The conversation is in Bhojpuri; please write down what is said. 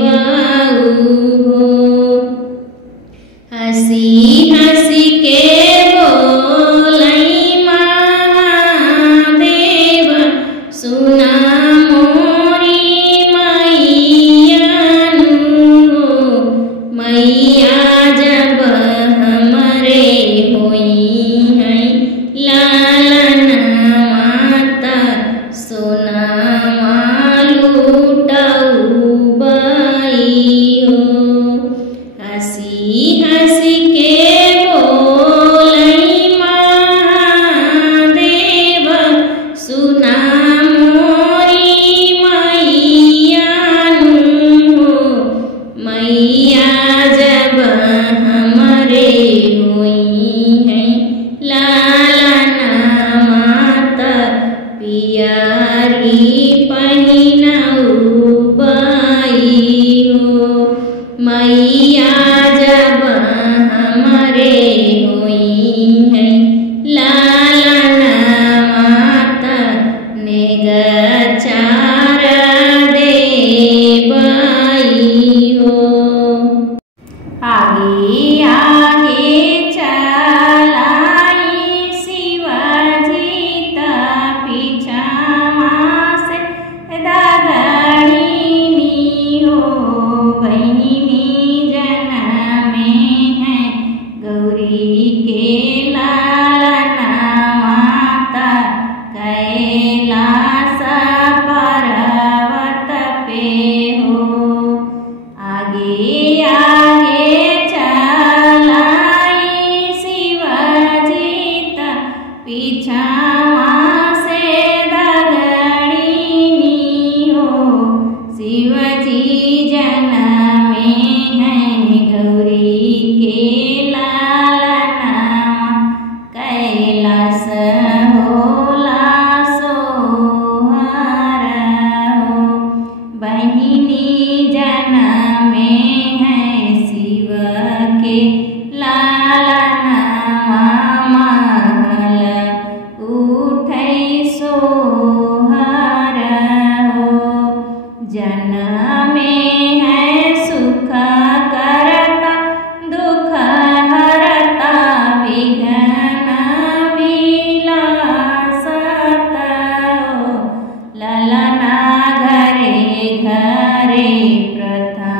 बाऊ हसी हसी के बोलाई महादेव सुना मोरी मैया जब हमरे होई है लालन माता सोना लूटाऊ बाई हो हसी हसी के बोलई महादेव सुना मोरी मैया जब हमरे हुई है लालना माता पियारी पहिनाऊ बाई हो मैया जब हमरे हुई है लालना माता नेगचार दे बाई हो आगे आगे चलाई शिवाजी ता पीछावा से दागड़ीनी हो बहिनी जनमे है गौरी के लालना माता कैलास पर्वत पे हो आगे आगे चलाई शिवाजी ता पीछावा से दागड़ीनी हो शिवजी जनमे है गौरी के लालना कैलास होला सोहर हो बहिनी जनमे है शिव के लालना महल उठै सोहर हो जनमे है सुख करता दुख हरता विघ्न विलासत हो ललना घरे घरे प्रथा